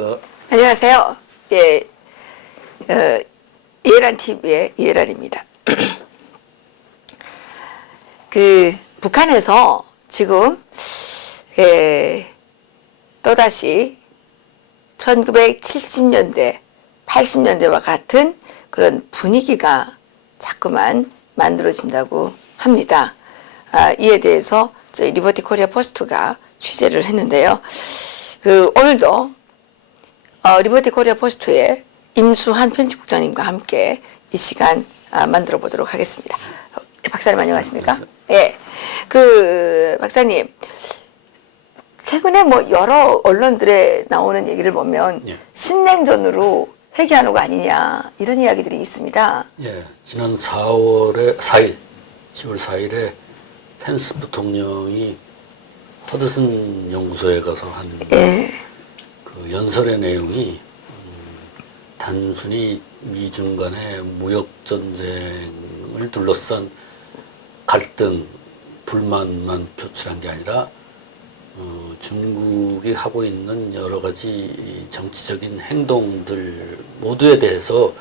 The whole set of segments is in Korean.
안녕하십니까. 안녕하세요. 예, 이해란 TV의 이해란입니다. 북한에서 지금 또다시 1970년대, 80년대와 같은 그런 분위기가 자꾸만 만들어진다고 합니다. 이에 대해서 저희 리버티 코리아 포스트가 취재를 했는데요. 오늘도 리버티 코리아 포스트의 임수환 편집국장님과 함께 이 시간 만들어 보도록 하겠습니다. 박사님 안녕하십니까? 예. 박사님, 최근에 여러 언론들에 나오는 얘기를 보면 예. 신냉전으로 회귀하는 거 아니냐 이런 이야기들이 있습니다. 예, 지난 10월 4일에 펜스 부통령이 허드슨 연구소에 가서 한 그 연설의 내용이 단순히 미중 간의 무역 전쟁을 둘러싼 갈등, 불만만 표출한 게 아니라 중국이 하고 있는 여러 가지 정치적인 행동들 모두에 대해서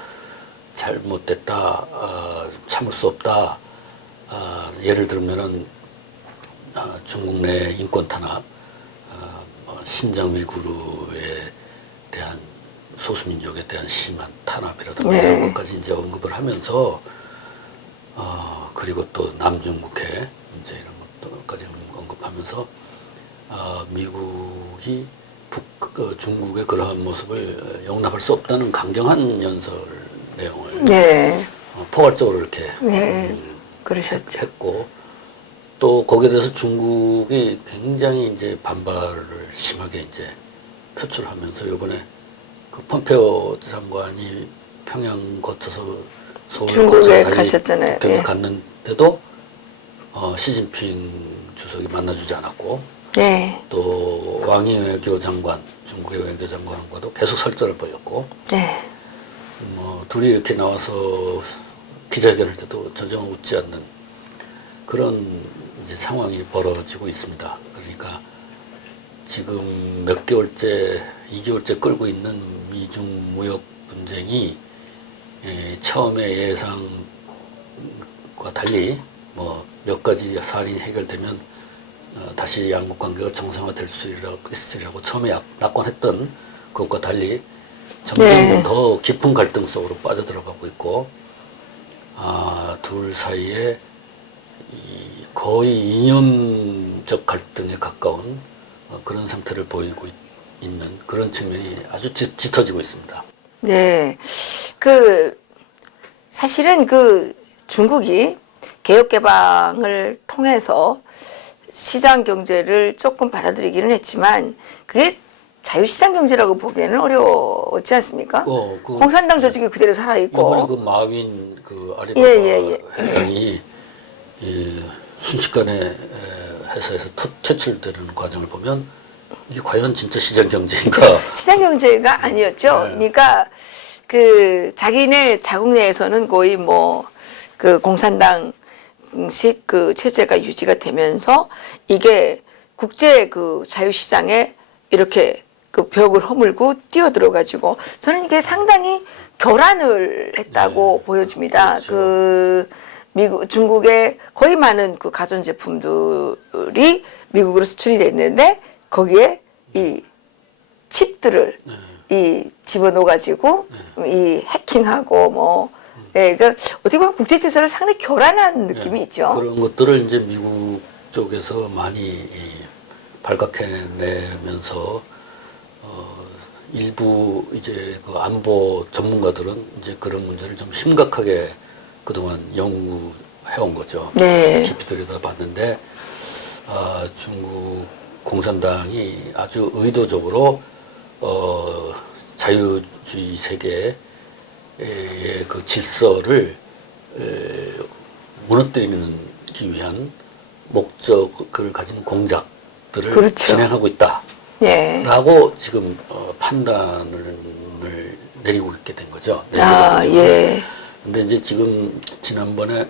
잘못됐다, 참을 수 없다. 예를 들면은 중국 내 인권 탄압, 신장 위구르에 대한 소수민족에 대한 심한 탄압이라든가 이런 것까지 이제 언급을 하면서 그리고 또 남중국해 이제 이런 것까지 언급하면서 미국이 중국의 그러한 모습을 용납할 수 없다는 강경한 연설 내용을 포괄적으로 이렇게 그러셨죠. 했고, 또 거기에 대해서 중국이 굉장히 이제 반발을 심하게 이제 표출하면서 이번에 그 폼페오 장관이 평양 거쳐서 서울 중국에 거쳐 가셨잖아요. 북경에 갔는데도 시진핑 주석이 만나주지 않았고, 또 왕이 외교장관, 중국의 외교장관과도 계속 설전을 벌였고, 둘이 이렇게 나와서 기자회견할 때도 전혀 웃지 않는 그런 이제 상황이 벌어지고 있습니다. 그러니까 지금 몇 개월째, 2개월째 끌고 있는 미중 무역 분쟁이 처음에 예상과 달리 몇 가지 사안이 해결되면 다시 양국 관계가 정상화될 수 있으리라고 처음에 낙관했던 그것과 달리 점점 더 깊은 갈등 속으로 빠져들어가고 있고, 둘 사이에 거의 이념적 갈등에 가까운 그런 상태를 보이고 있는 그런 측면이 아주 짙어지고 있습니다. 네. 사실은 중국이 개혁개방을 통해서 시장 경제를 조금 받아들이기는 했지만 그게 자유시장 경제라고 보기에는 어려웠지 않습니까? 공산당 조직이 그대로 살아있고. 이번에 마윈 아리바바 회장이 순식간에 회사에서 퇴출되는 과정을 보면 이게 과연 진짜 시장 경제인가? 시장 경제가 아니었죠. 그러니까 자기네 자국 내에서는 거의 공산당식 체제가 유지가 되면서 이게 국제 자유시장에 이렇게 벽을 허물고 뛰어들어가지고 저는 이게 상당히 교란을 했다고 보여집니다. 그렇죠. 중국의 거의 많은 가전제품들이 미국으로 수출이 됐는데 거기에 이 칩들을 집어넣어가지고 이 해킹하고 그러니까 어떻게 보면 국제 질서를 상당히 교란한 느낌이 있죠. 그런 것들을 이제 미국 쪽에서 많이 발각해내면서 일부 이제 안보 전문가들은 이제 그런 문제를 좀 심각하게 그동안 연구해온 거죠. 깊이 들여다봤는데 중국 공산당이 아주 의도적으로 자유주의 세계의 그 질서를 무너뜨리기 위한 목적을 가진 공작들을 진행하고 있다. 라고 지금 판단을 내리고 있게 된 거죠. 근데 이제 지금 지난번에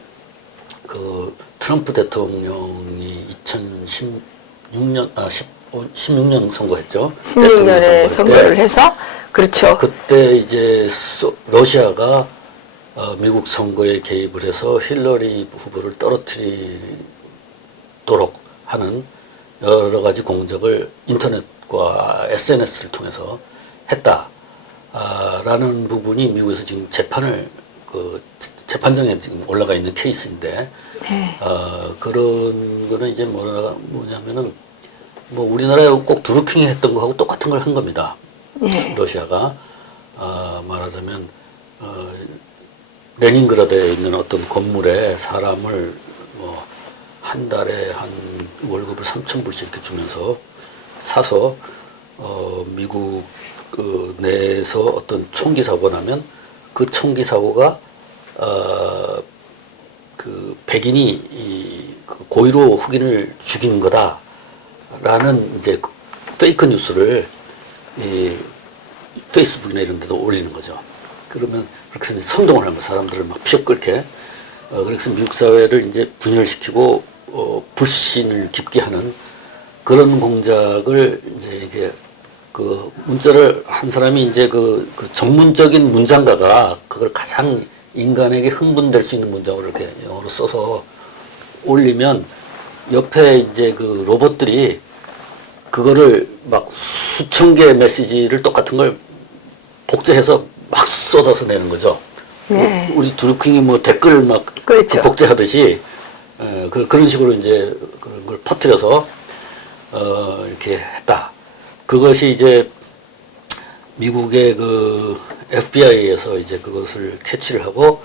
트럼프 대통령이 2016년, 16년 선거했죠. 16년에 선거를 해서 그렇죠. 그때 이제 러시아가 미국 선거에 개입을 해서 힐러리 후보를 떨어뜨리도록 하는 여러 가지 공작을 인터넷과 SNS를 통해서 했다라는 부분이 미국에서 지금 재판정에 지금 올라가 있는 케이스인데 네. 그런 거는 이제 뭐냐면은 뭐 우리나라에 꼭 드루킹이 했던 거하고 똑같은 걸 한 겁니다. 네. 러시아가 말하자면 레닌그라드에 있는 어떤 건물에 사람을 뭐 한 달에 한 월급을 3,000불씩 이렇게 주면서 사서 미국 내에서 어떤 총기 사고가 나면 그 총기 사고가 그 백인이 그 고의로 흑인을 죽인 거다라는 이제 페이크 뉴스를 이 페이스북이나 이런 데도 올리는 거죠. 그러면 그렇게 해서 선동을 하는 거 사람들을 막 피어 끓게. 그래서 미국 사회를 이제 분열시키고 불신을 깊게 하는 그런 공작을 이제 이게 그 문자를 한 사람이 이제 그 전문적인 문장가가 그걸 가장 인간에게 흥분될 수 있는 문장으로 이렇게 영어로 써서 올리면 옆에 이제 그 로봇들이 그거를 막 수천 개의 메시지를 똑같은 걸 복제해서 막 쏟아서 내는 거죠. 네. 우리 드루킹이 뭐 댓글 막 그렇죠. 복제하듯이 그런 식으로 이제 그런 걸 퍼뜨려서 이렇게 했다. 그것이 이제 미국의 그 FBI에서 이제 그것을 캐치를 하고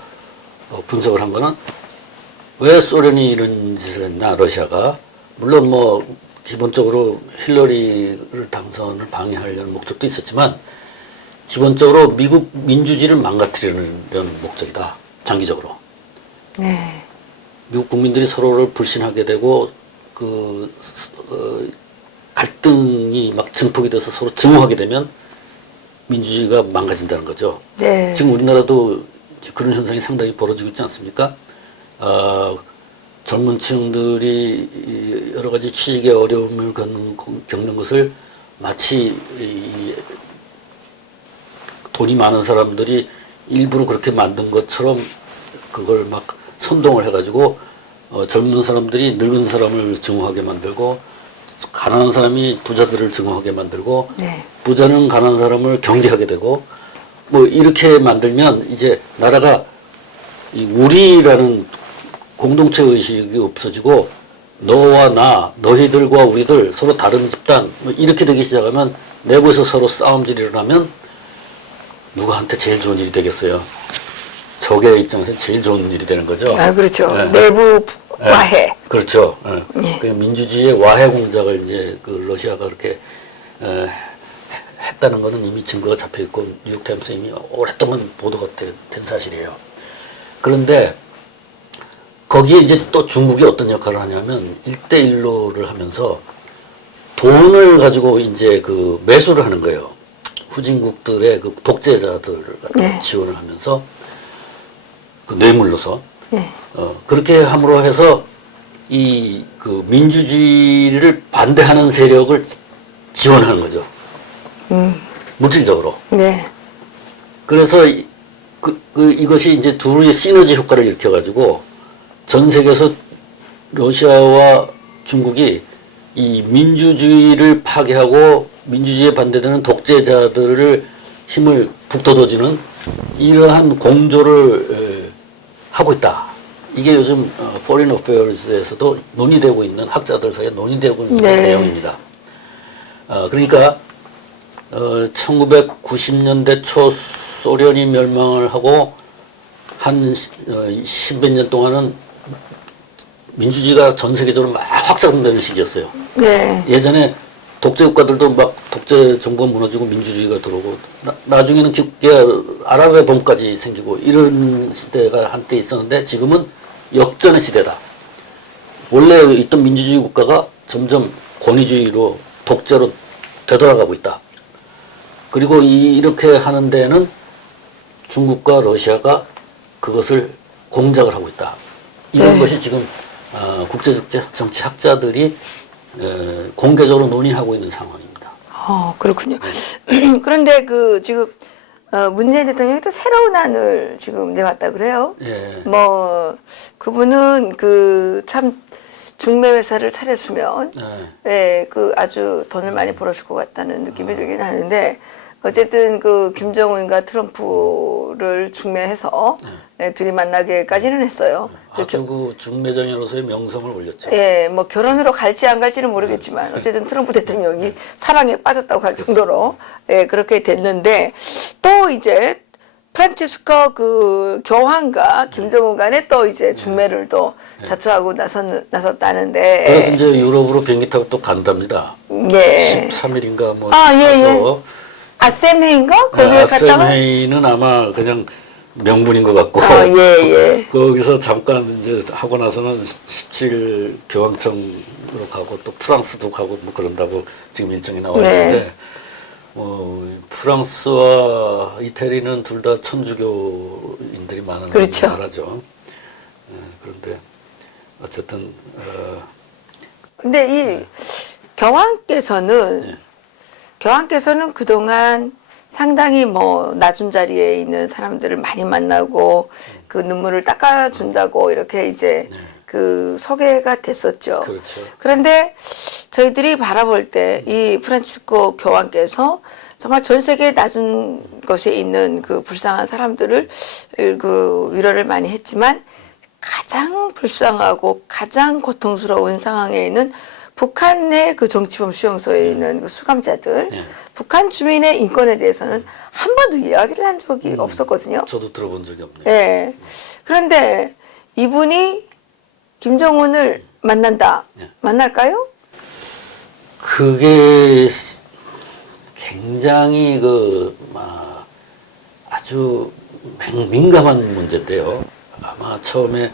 분석을 한 거는 왜 소련이 이런 짓을 했나, 러시아가. 물론 뭐 기본적으로 힐러리를 당선을 방해하려는 목적도 있었지만 기본적으로 미국 민주주의를 망가뜨리려는 목적이다. 장기적으로. 네. 미국 국민들이 서로를 불신하게 되고 갈등이 막 증폭이 돼서 서로 증오하게 되면 민주주의가 망가진다는 거죠. 네. 지금 우리나라도 그런 현상이 상당히 벌어지고 있지 않습니까? 젊은 층들이 여러 가지 취직의 어려움을 겪는 것을 마치 돈이 많은 사람들이 일부러 그렇게 만든 것처럼 그걸 막 선동을 해가지고 젊은 사람들이 늙은 사람을 증오하게 만들고 가난한 사람이 부자들을 증오하게 만들고 네. 부자는 가난한 사람을 경계하게 되고 뭐 이렇게 만들면 이제 나라가 이 우리라는 공동체 의식이 없어지고 너와 나, 너희들과 우리들 서로 다른 집단 뭐 이렇게 되기 시작하면 내부에서 서로 싸움질이 일어나면 누구한테 제일 좋은 일이 되겠어요? 적의 입장에서 제일 좋은 일이 되는 거죠. 그렇죠. 네. 내부 화해. 네. 그렇죠. 네. 네. 그 민주주의의 와해 공작을 이제 그 러시아가 그렇게 했다는 거는 이미 증거가 잡혀 있고 뉴욕타임스 이미 오랫동안 보도가 된 사실이에요. 그런데 거기에 이제 또 중국이 어떤 역할을 하냐면 1대1로를 하면서 돈을 가지고 이제 그 매수를 하는 거예요. 후진국들의 그 독재자들을 네. 지원을 하면서 그 뇌물로서 네. 그렇게 함으로 해서 이 그 민주주의를 반대하는 세력을 지원하는 거죠. 물질적으로. 네. 그래서 이것이 이제 둘의 시너지 효과를 일으켜가지고 전 세계에서 러시아와 중국이 이 민주주의를 파괴하고 민주주의에 반대되는 독재자들을 힘을 북돋워주는 이러한 공조를 하고 있다. 이게 요즘 Foreign Affairs에서도 논의되고 있는 학자들 사이에 논의되고 있는 네. 내용입니다. 그러니까 1990년대 초 소련이 멸망을 하고 한 10몇 년 동안은 민주주의가 전 세계적으로 막 확산되는 시기였어요. 네. 예전에 독재 국가들도 막 독재 정부가 무너지고 민주주의가 들어오고 나중에는 아랍의 봄까지 생기고 이런 시대가 한때 있었는데 지금은 역전의 시대다. 원래 있던 민주주의 국가가 점점 권위주의로 독재로 되돌아가고 있다. 그리고 이렇게 하는 데에는 중국과 러시아가 그것을 공작을 하고 있다. 이런 네. 것이 지금 국제정치 학자들이 공개적으로 논의하고 있는 상황입니다. 그렇군요. 그런데 그 지금 문재인 대통령이 또 새로운 안을 지금 내왔다 그래요. 예. 뭐 그분은 그 참 중매 회사를 차렸으면 예, 그 아주 돈을 많이 벌었을 것 같다는 느낌이 들긴 하는데 어쨌든 그 김정은과 트럼프를 중매해서 예, 둘이 만나게까지는 했어요. 아주 그 중매장으로서의 명성을 올렸죠. 예, 뭐 결혼으로 갈지 안 갈지는 모르겠지만 어쨌든 트럼프 대통령이 사랑에 빠졌다고 할 정도로 예, 그렇게 됐는데 또 이제 프란치스코 그 교황과 김정은 간에 또 이제 중매를 또 자초하고 나섰다는데 그래서 이제 유럽으로 비행기 타고 또 간답니다. 예. 13일인가 뭐 예. 가서 아셈회인가? 거기에 갔다가 아셈회의는 아마 그냥 명분인 것 같고 예. 거기서 잠깐 이제 하고 나서는 17일 교황청으로 가고 또 프랑스도 가고 뭐 그런다고 지금 일정이 나와 있는데 프랑스와 이태리는 둘 다 천주교인들이 많은 그렇죠. 나라죠. 그런데 어쨌든 근데 이 교황께서는 그동안 상당히 뭐 낮은 자리에 있는 사람들을 많이 만나고 그 눈물을 닦아준다고 이렇게 이제 그 소개가 됐었죠. 그렇죠. 그런데 저희들이 바라볼 때 이 프란치스코 교황께서 정말 전 세계 낮은 곳에 있는 그 불쌍한 사람들을 그 위로를 많이 했지만 가장 불쌍하고 가장 고통스러운 상황에 있는 북한의 그 정치범 수용소에 있는 그 수감자들, 북한 주민의 인권에 대해서는 한 번도 이야기를 한 적이 없었거든요. 저도 들어본 적이 없네요. 네. 그런데 이분이 김정은을 만난다. 만날까요? 그게 굉장히 아주 민감한 문제인데요. 아마 처음에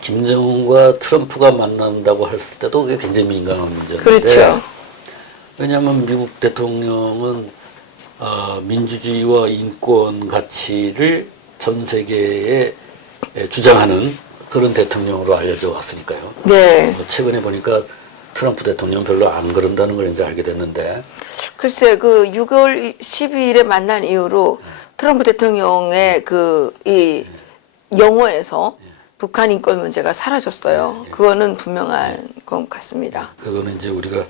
김정은과 트럼프가 만난다고 했을 때도 그게 굉장히 민감한 문제인데. 그렇죠. 왜냐하면 미국 대통령은 민주주의와 인권 가치를 전 세계에 주장하는 그런 대통령으로 알려져 왔으니까요. 네. 최근에 보니까 트럼프 대통령 별로 안 그런다는 걸 이제 알게 됐는데. 글쎄, 그 6월 12일에 만난 이후로 트럼프 대통령의 이 영어에서 북한 인권 문제가 사라졌어요. 그거는 분명한 것 같습니다. 그거는 이제 우리가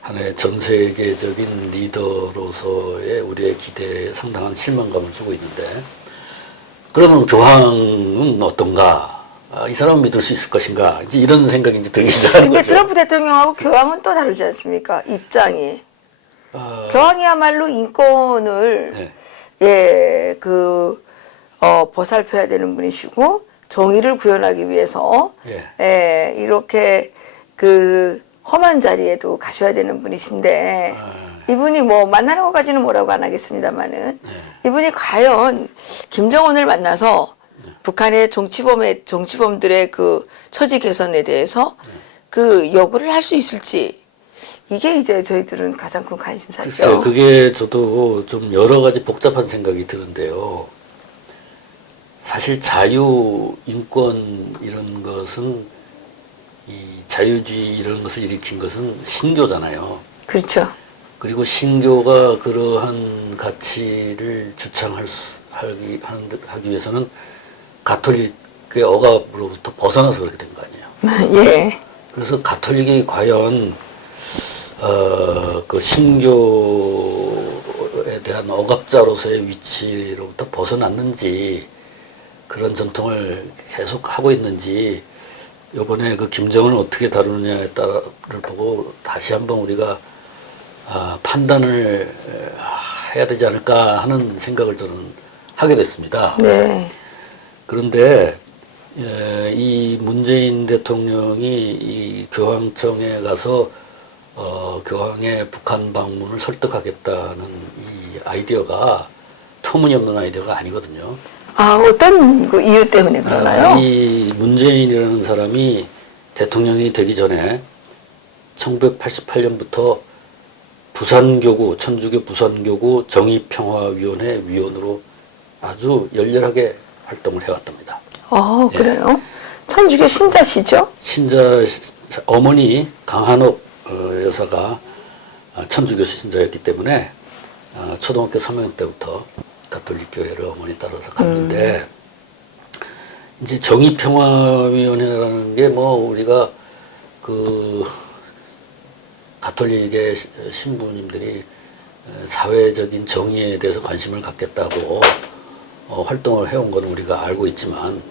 하나의 전 세계적인 리더로서의 우리의 기대에 상당한 실망감을 주고 있는데, 그러면 교황은 어떤가? 이 사람은 믿을 수 있을 것인가? 이제 이런 생각이 이제 들기 시작하는 근데 거죠. 트럼프 대통령하고 교황은 또 다르지 않습니까? 입장이. 교황이야말로 인권을 보살펴야 되는 분이시고 정의를 구현하기 위해서 이렇게 그 험한 자리에도 가셔야 되는 분이신데 이분이 뭐 만나는 것까지는 뭐라고 안 하겠습니다만은 이분이 과연 김정은을 만나서 북한의 정치범들의 그 처지 개선에 대해서 그 요구를 할 수 있을지 이게 이제 저희들은 가장 큰 관심사죠. 글쎄요, 그게 저도 좀 여러 가지 복잡한 생각이 드는데요. 사실 자유, 인권 이런 것은 이 자유주의 이런 것을 일으킨 것은 신교잖아요. 그렇죠. 그리고 신교가 그러한 가치를 주창하기 위해서는 가톨릭의 억압으로부터 벗어나서 그렇게 된 거 아니에요. 예. 그래서 가톨릭이 과연 그 신교에 대한 억압자로서의 위치로부터 벗어났는지 그런 전통을 계속 하고 있는지 이번에 그 김정은을 어떻게 다루느냐에 따라를 보고 다시 한번 우리가 판단을 해야 되지 않을까 하는 생각을 저는 하게 됐습니다. 네. 그런데 이 문재인 대통령이 이 교황청에 가서 교황의 북한 방문을 설득하겠다는 이 아이디어가 터무니없는 아이디어가 아니거든요. 어떤 그 이유 때문에 그러나요? 이 문재인이라는 사람이 대통령이 되기 전에 1988년부터 부산교구, 천주교 부산교구 정의평화위원회 위원으로 아주 열렬하게 활동을 해왔답니다. 그래요? 천주교 신자시죠? 신자 어머니 강한옥 여사가 천주교 신자였기 때문에 초등학교 3학년 때부터 가톨릭 교회를 어머니 따라서 갔는데 이제 정의평화위원회라는 게 뭐 우리가 그 가톨릭의 신부님들이 사회적인 정의에 대해서 관심을 갖겠다고 활동을 해온 건 우리가 알고 있지만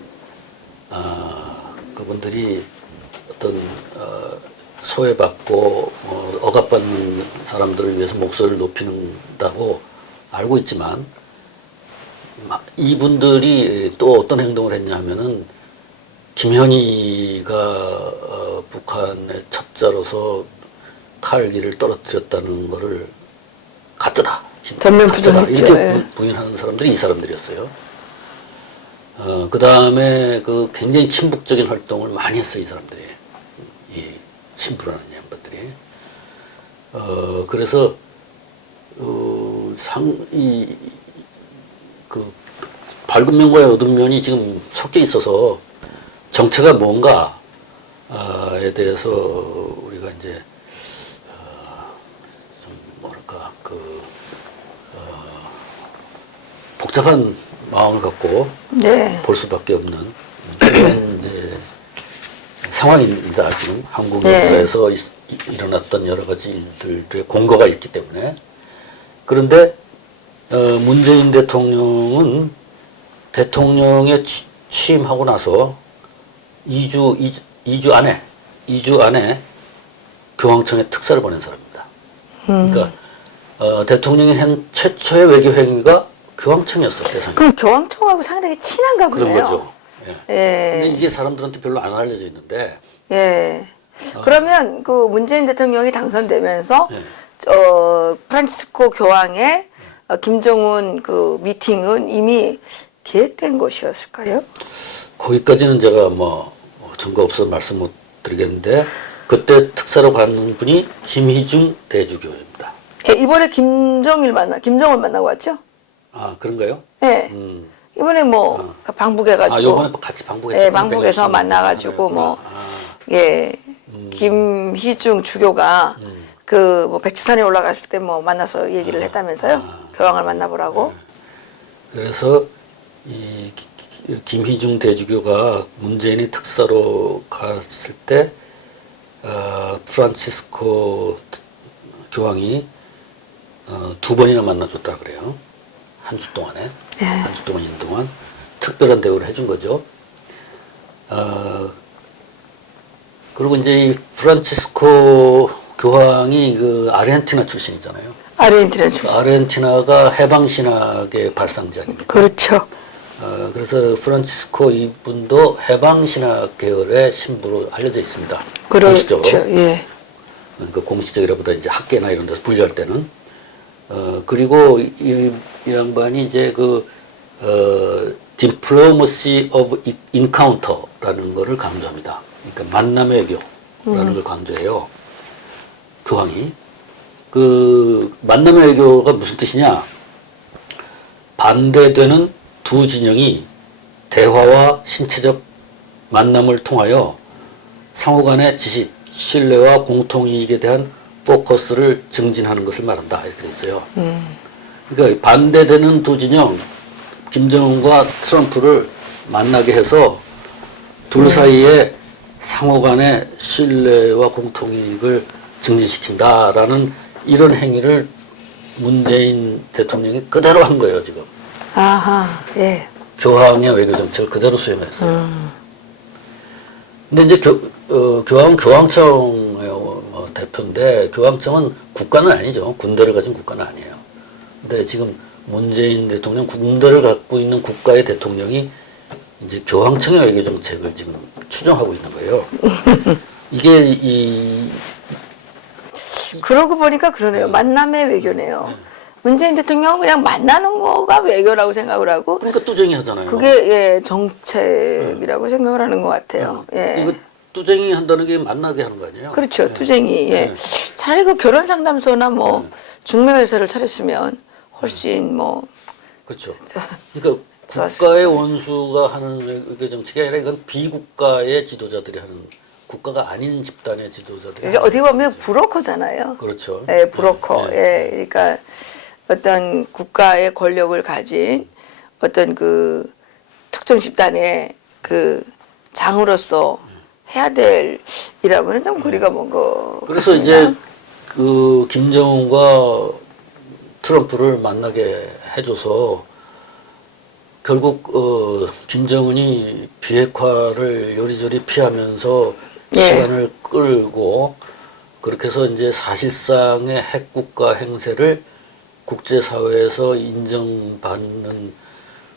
그분들이 어떤 소외받고 억압받는 사람들을 위해서 목소리를 높이는다고 알고 있지만 이분들이 또 어떤 행동을 했냐 하면은 김현희가 북한의 첩자로서 칼기를 떨어뜨렸다는 거를 가짜다. 전면 가짜다. 부정했죠. 이렇게 예. 부인하는 사람들이 이 사람들이었어요. 그 다음에 그 굉장히 친북적인 활동을 많이 했어요, 이 사람들이. 이 신부라는 양반들이. 그래서, 밝은 면과 어두운 면이 지금 섞여 있어서 정체가 뭔가에 대해서 우리가 이제, 좀, 뭐랄까, 복잡한 마음을 갖고 네. 볼 수밖에 없는 그런 이제 상황입니다. 지금 한국 네. 역사에서 일어났던 여러 가지 일들의 공거가 있기 때문에. 그런데 문재인 대통령은 대통령에 취임하고 나서 2주 안에 교황청에 특사를 보낸 사람입니다. 그러니까 대통령이 한 최초의 외교 행위가 교황청이었어, 세상에. 그럼 교황청하고 상당히 친한가 보네요. 그런 거죠. 예. 예. 근데 이게 사람들한테 별로 안 알려져 있는데, 예. 그러면 그 문재인 대통령이 당선되면서 예. 프란치스코 교황의 김정은 그 미팅은 이미 계획된 것이었을까요? 거기까지는 제가 뭐 증거 없어서 말씀 못 드리겠는데, 그때 특사로 가는 분이 김희중 대주교입니다. 예, 이번에 김정을 만나고 왔죠? 아, 그런가요? 예. 이번에 뭐 방북해가지고. 요번에 같이 방북했어요. 예, 방북에서 만나가지고 뭐 예, 김희중 주교가 그 뭐 백두산에 올라갔을 때 뭐 만나서 얘기를 했다면서요? 교황을 만나보라고. 그래서 이 김희중 대주교가 문재인이 특사로 갔을 때 프란치스코 교황이 2번이나 만나줬다 그래요. 한 주 동안에. 예. 한 주 동안 있는 동안 특별한 대우를 해준 거죠. 그리고 이제 이 프란치스코 교황이 그 아르헨티나 출신이잖아요. 아르헨티나 출신. 아르헨티나가 해방신학의 발상지 아닙니까? 그렇죠. 그래서 프란치스코 이분도 해방신학 계열의 신부로 알려져 있습니다. 그렇죠. 공식적으로. 예. 그 공식적이라보다 이제 학계나 이런 데서 분류할 때는. 그리고 이 양반이 이제 Diplomacy of Encounter라는 거를 강조합니다. 그러니까 만남의 외교라는 걸 강조해요. 교황이. 그 만남의 외교가 무슨 뜻이냐? 반대되는 두 진영이 대화와 신체적 만남을 통하여 상호간의 지식, 신뢰와 공통이익에 대한 포커스를 증진하는 것을 말한다. 이렇게 돼 있어요. 그러니까 반대되는 두 진영, 김정은과 트럼프를 만나게 해서 둘 사이에 상호간의 신뢰와 공통이익을 증진시킨다라는 이런 행위를 문재인 대통령이 그대로 한 거예요, 지금. 아하, 예. 교황의 외교 정책을 그대로 수행을 했어요. 근데 이제 교황은 교황청의 대표인데, 교황청은 국가는 아니죠. 군대를 가진 국가는 아니에요. 근데 지금 문재인 대통령 군대를 갖고 있는 국가의 대통령이 이제 교황청의 외교 정책을 지금 추정하고 있는 거예요. 이게 그러고 보니까 그러네요. 만남의 외교네요. 문재인 대통령은 그냥 만나는 거가 외교라고 생각을 하고 그러니까 뚜쟁이 하잖아요. 그게 예, 정책이라고 생각을 하는 것 같아요. 예. 이거 뚜쟁이 한다는 게 만나게 하는 거 아니에요? 그렇죠. 투쟁이. 예. 차라리 그 결혼 상담소나 뭐 중매회사를 차렸으면 훨씬 뭐 그렇죠. 그러니까 국가의 원수가 하는 외교 정책이 아니라 이건 비국가의 지도자들이 하는 국가가 아닌 집단의 지도자들. 이게 어떻게 보면 브로커잖아요. 그렇죠. 예, 브로커. 네. 예, 그러니까 어떤 국가의 권력을 가진 어떤 그 특정 집단의 그 장으로서 해야 될 일하고는 좀 거리가 먼 거. 그래서 이제 그 김정은과 트럼프를 만나게 해줘서 결국 김정은이 비핵화를 요리조리 피하면서 예. 시간을 끌고 그렇게 해서 이제 사실상의 핵국가 행세를 국제사회에서 인정받는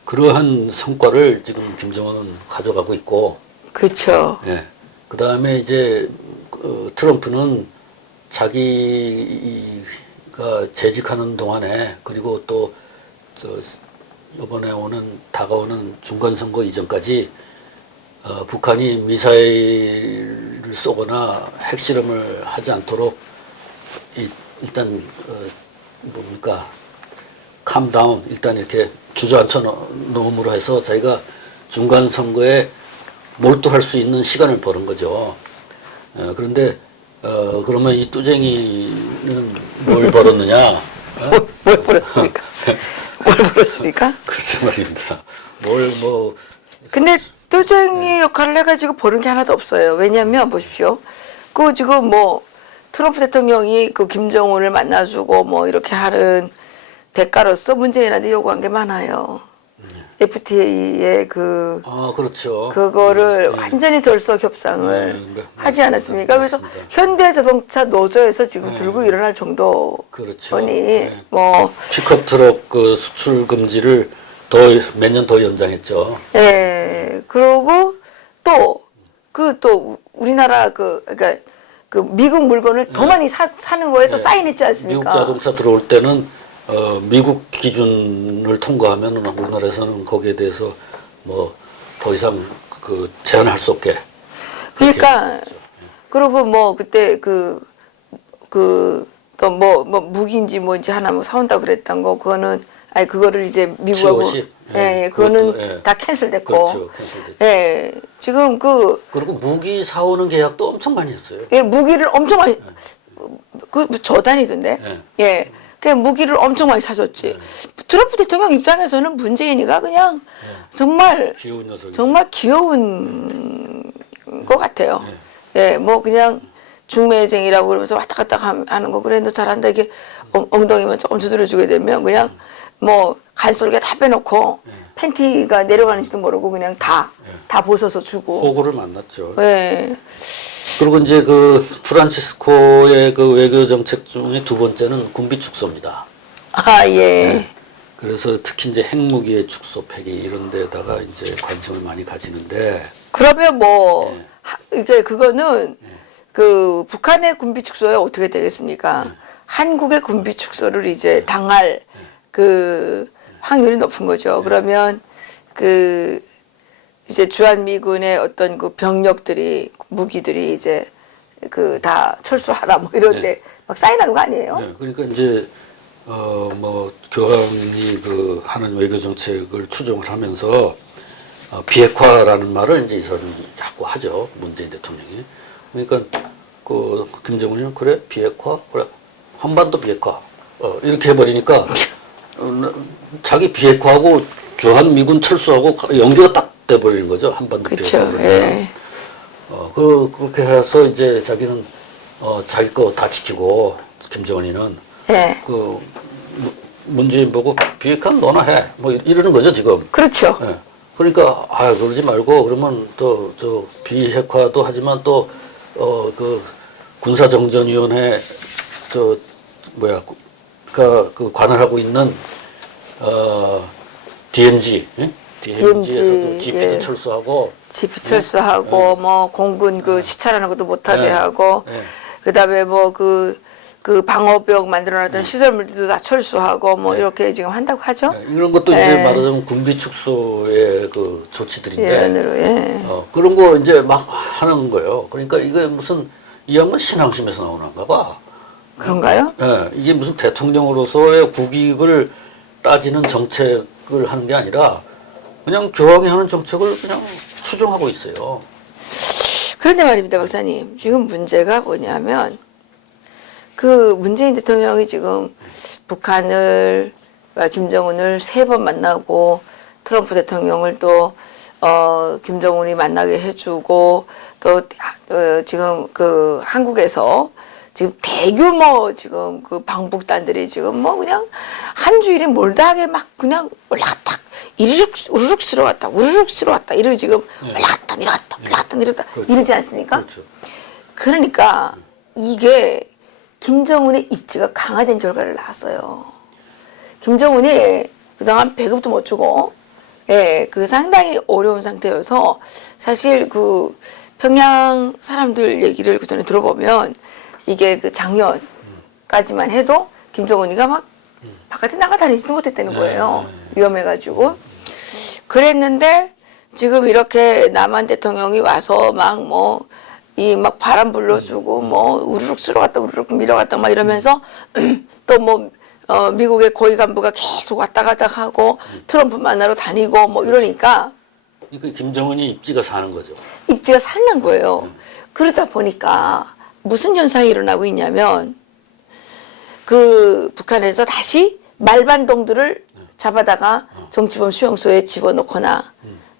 그러한 성과를 지금 김정은은 가져가고 있고, 그렇죠. 예. 그 다음에 이제 트럼프는 자기가 재직하는 동안에 그리고 또 이번에 다가오는 중간선거 이전까지 북한이 미사일을 쏘거나 핵실험을 하지 않도록 일단 뭡니까 캄다운 일단 이렇게 주저앉혀 놓음으로 해서 자기가 중간선거에 몰두할 수 있는 시간을 버는 거죠. 그런데 그러면 이 뚜쟁이는 뭘 벌었느냐? 뭘 벌었습니까? 뭘 벌었습니까? 글쎄 말입니다. 근데 뚜쟁이 역할을 해가지고 버는 게 하나도 없어요. 왜냐하면 보십시오. 그 지금 뭐 트럼프 대통령이 그 김정은을 만나주고 뭐 이렇게 하는 대가로서 문재인한테 요구한 게 많아요. FTA의 그렇죠. 그거를 네. 완전히 절석 협상을 네, 하지 맞습니다. 않았습니까? 그래서 맞습니다. 현대자동차 노조에서 지금 네. 들고 일어날 정도니 그렇죠. 네. 뭐 픽업 트럭 그 수출 금지를 몇 년 더 연장했죠. 예, 그러고 또 우리나라 그러니까 그 미국 물건을 더 많이 사는 거에 또 사인했지 않습니까? 미국 자동차 들어올 때는 미국 기준을 통과하면 우리나라에서는 거기에 대해서 뭐 더 이상 그 제한할 수 없게. 그러니까 그리고 뭐 그때 또 뭐 무기인지 뭔지 하나 뭐 사온다 그랬던 거 그거는 아니 그거를 이제 미국하고 T50? 예, 그거는 그것도, 예. 다 캔슬됐고 그렇죠. 캔슬됐죠. 예, 지금 그리고 무기 사오는 계약도 엄청 많이 했어요. 예, 무기를 엄청 많이 그 저단이던데 예. 그 무기를 엄청 많이 사줬지. 트럼프 대통령 입장에서는 문재인이가 그냥 정말 귀여운 녀석이죠. 정말 귀여운 것 같아요. 예, 뭐 그냥 중매쟁이라고 그러면서 왔다 갔다 하는 거 그래 너 잘한다 이게 엉덩이만 조금 두드려주게 되면 그냥 뭐 간설게 다 빼놓고 팬티가 내려가는지도 모르고 그냥 다 벗어서 주고. 호구를 만났죠. 예. 그리고 이제 그 프란시스코의 그 외교 정책 중에 두 번째는 군비 축소입니다. 아 예. 그래서 특히 이제 핵무기의 축소 폐기 이런 데다가 이제 관심을 많이 가지는데 그러면 뭐 이게 그거는 그 북한의 군비 축소에 어떻게 되겠습니까? 한국의 군비 축소를 이제 당할 그 확률이 높은 거죠. 그러면 그 이제 주한미군의 어떤 그 병력들이 무기들이 이제 그 다 철수하라 뭐 이런데 막 사인하는 거 아니에요? 네, 그러니까 이제 뭐 교황이 그 하는 외교 정책을 추종을 하면서 비핵화라는 말을 이제 이 사람이 자꾸 하죠. 문재인 대통령이. 그러니까 그 김정은이는 그래 비핵화 그래 한반도 비핵화 이렇게 해버리니까 자기 비핵화하고 주한미군 철수하고 연계가 딱 돼버리는 거죠. 한반도 그렇죠. 비핵화. 예. 그렇게 해서 이제 자기는 자기 거 다 지키고 김정은이는 예. 그 문재인 보고 비핵화는 너나 해 뭐 이러는 거죠 지금. 그렇죠. 예. 그러니까 그러지 말고 그러면 또 저 비핵화도 하지만 또 그 군사정전위원회 그 관할하고 있는 DMZ DMZ에서도 GP도 예. 철수하고 GP 철수하고 뭐 공군 그 시찰하는 것도 못하게 하고 그다음에 뭐 그 방어벽 만들어놨던 시설물들도 다 철수하고 뭐 이렇게 지금 한다고 하죠. 이런 것도 이제 말하자면 군비 축소의 그 조치들인데 예언으로 그런 거 이제 막 하는 거예요. 그러니까 이게 무슨 이 양반 신앙심에서 나오는가 봐. 그런가요? 예, 이게 무슨 대통령으로서의 국익을 따지는 정책을 하는 게 아니라 그냥 교황이 하는 정책을 그냥 추종하고 있어요. 그런데 말입니다, 박사님. 지금 문제가 뭐냐면 그 문재인 대통령이 지금 북한을 김정은을 3번 만나고 트럼프 대통령을 또 김정은이 만나게 해주고 또 지금 그 한국에서 지금 대규모 지금 그 방북단들이 지금 뭐 그냥 한 주일에 몰다하게 막 그냥 올라갔다 우르륵 쓸어왔다 우르륵 쓸어왔다 이러고 지금 올라갔다 내려갔다 올라갔다 내려갔다 그렇죠. 이러지 않습니까? 그렇죠. 그러니까 이게 김정은의 입지가 강화된 결과를 낳았어요. 김정은이 그동안 배급도 못 주고 예, 그 상당히 어려운 상태여서 사실 그 평양 사람들 얘기를 그 전에 들어보면 이게 그 작년까지만 해도 김정은이가 막 바깥에 나가 다니지도 못했다는 거예요. 위험해가지고. 그랬는데 지금 이렇게 남한 대통령이 와서 막 뭐 이 막 바람 불러주고 뭐 우르륵 쓸어갔다 우르륵 밀어갔다 막 이러면서 또 뭐 미국의 고위 간부가 계속 왔다 갔다 하고 트럼프 만나러 다니고 뭐 이러니까 그러니까 김정은이 입지가 사는 거죠. 입지가 살난 거예요. 그러다 보니까 무슨 현상이 일어나고 있냐면 그 북한에서 다시 말반동들을 잡아다가 정치범 수용소에 집어넣거나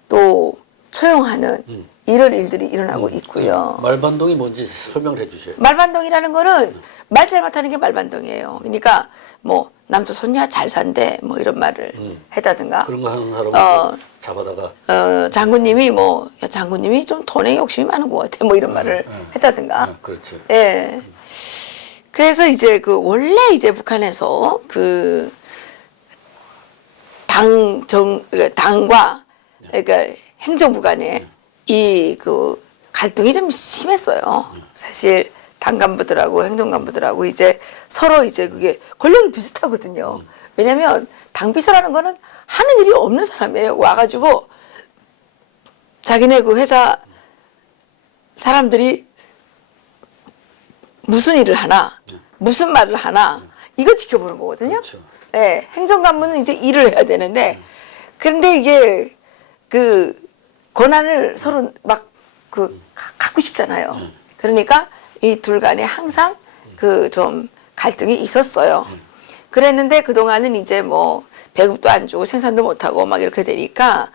또 처형하는 이런 일들이 일어나고 있고요. 말반동이 뭔지 설명을 해주셔요. 말반동이라는 거는 말 잘못하는 게 말반동이에요. 그러니까 뭐 남도 손냐 잘 산대 뭐 이런 말을 했다든가 그런 거 하는 사람을 잡아다가 장군님이 뭐 야, 장군님이 좀 돈에 욕심이 많은 것 같아 뭐 이런 말을 했다든가. 그렇죠. 예. 그래서 이제 그 원래 이제 북한에서 그 당과 그러니까 행정부 간에 이 그 갈등이 좀 심했어요. 사실 당 간부들하고 행정 간부들하고 이제 서로 이제 그게 권력이 비슷하거든요. 왜냐면 당 비서라는 거는 하는 일이 없는 사람이에요. 와가지고 자기네 그 회사 사람들이 무슨 일을 하나, 무슨 말을 하나 이거 지켜보는 거거든요. 그렇죠. 네, 행정관부는 이제 일을 해야 되는데 그런데 이게 그 권한을 서로 막 그 갖고 싶잖아요. 그러니까 이 둘 간에 항상 그 좀 갈등이 있었어요. 그랬는데 그동안은 이제 뭐 배급도 안 주고 생산도 못 하고 막 이렇게 되니까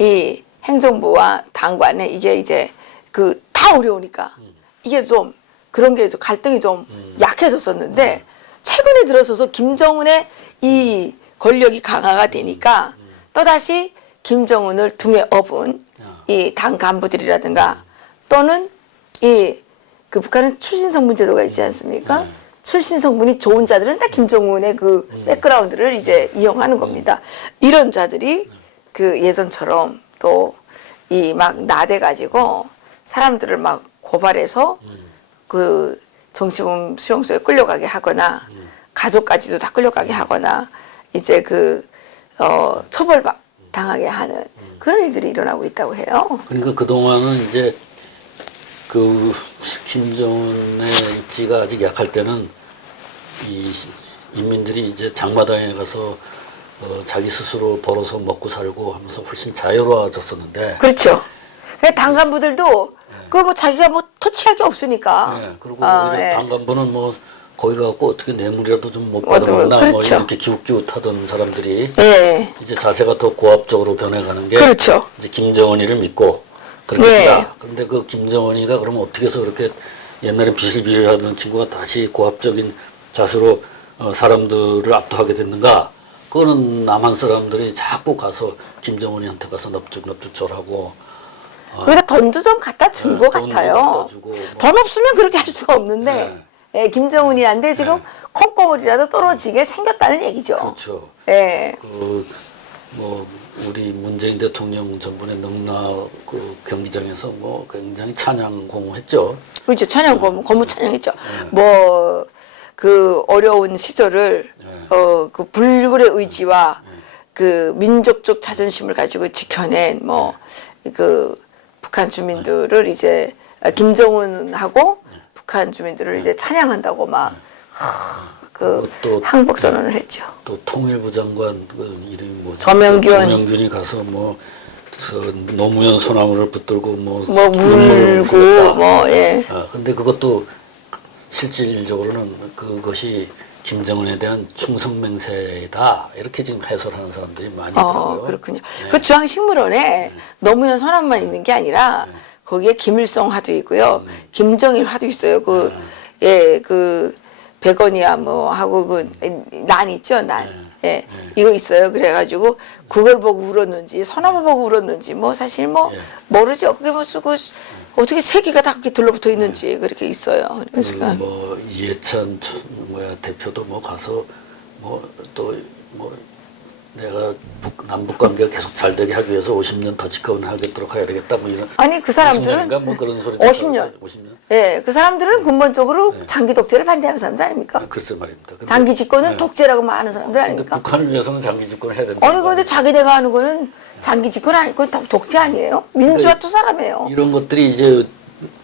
이 행정부와 당 간에 이게 이제 그 다 어려우니까 이게 좀 그런 게 좀 갈등이 좀 약해졌었는데 최근에 들어서서 김정은의 이 권력이 강화가 되니까 또다시 김정은을 등에 업은 이 당 간부들이라든가 또는 이 그 북한은 출신 성분 제도가 있지 않습니까? 출신 성분이 좋은 자들은 다 김정은의 그 백그라운드를 이제 이용하는 겁니다. 이런 자들이 그 예전처럼 또 이 막 나대 가지고 사람들을 막 고발해서 그 정치범 수용소에 끌려가게 하거나 가족까지도 다 끌려가게 하거나 이제 그 처벌 당하게 하는 그런 일들이 일어나고 있다고 해요. 그러니까 그동안은 이제 그 김정은의 입지가 아직 약할 때는 이 인민들이 이제 장마당에 가서 자기 스스로 벌어서 먹고 살고 하면서 훨씬 자유로워졌었는데. 그렇죠. 당 간부들도 그 뭐 자기가 뭐 터치할 게 없으니까. 네, 그리고 오히려 당 간부는 뭐 거기 가고 어떻게 뇌물이라도 좀 못 받아먹나 그렇죠. 뭐 이렇게 기웃기웃하던 사람들이 예. 이제 자세가 더 고압적으로 변해가는 게 그렇죠. 이제 김정은이를 믿고 그렇게 예. 했다. 그런데 그 김정은이가 그러면 어떻게 해서 그렇게 옛날에 비실비실하던 친구가 다시 고압적인 자세로 사람들을 압도하게 됐는가? 그거는 남한 사람들이 자꾸 가서 김정은이한테 가서 넙죽넙죽 절하고 그러니까 돈도 좀 갖다 준 것 돈도 같아요. 갖다 주고 뭐. 돈 없으면 그렇게 할 수가 없는데 예, 김정은이한테 지금 콩고물이라도 떨어지게 생겼다는 얘기죠. 그렇죠. 예. 뭐 우리 문재인 대통령 전번에 능라 그 경기장에서 뭐 굉장히 찬양 공했죠. 그렇죠. 찬양 고무 찬양했죠. 뭐 그 어려운 시절을 그 불굴의 의지와 그 민족적 자존심을 가지고 지켜낸 뭐 그 북한 주민들을 이제 김정은하고 북한 주민들을 이제 찬양한다고 막 그 또 항복 선언을 했죠. 또 통일부 장관 그 이름이 뭐죠? 조명균. 조명균이 가서 뭐 노무현 소나무를 붙들고 뭐 물고 흘렸다. 뭐 예. 근데 그것도 실질적으로는 그것이 김정은에 대한 충성맹세다 이렇게 지금 해설하는 사람들이 많이 있더라고요. 그렇군요. 네. 그 중앙식물원에 노무현 소나무만 있는 게 아니라 거기에 김일성 화도 있고요, 김정일 화도 있어요. 그 베고니아 뭐 하고 그 난 있죠, 난. 예, 이거 있어요. 그래가지고 그걸 보고 울었는지 소나무 보고 울었는지 뭐 사실 뭐 모르죠. 그게 뭐 쓰고 어떻게 세 개가 다 그렇게 들러붙어 있는지 그렇게 있어요. 그러니까 뭐 이해찬 대표도 뭐 가서 뭐 또 뭐 내가 남북 관계가 계속 잘 되게 하기 위해서 50년 더 지켜하겠도록 해야 되겠다 뭐 이런. 아니 그 사람들은 50년인가 뭐 그런 소리 50년. 50년. 예, 그 사람들은 근본적으로 장기 독재를 반대하는 사람들 아닙니까? 글쎄 말입니다. 근데 장기 집권은 독재라고 말하는 사람들 근데 아닙니까? 북한을 위해서는 장기 집권을 해야 된다. 아니 근데 자기네가 하는 거는 장기 집권 아니고 독재 아니에요? 민주화 투사라며요. 이런 것들이 이제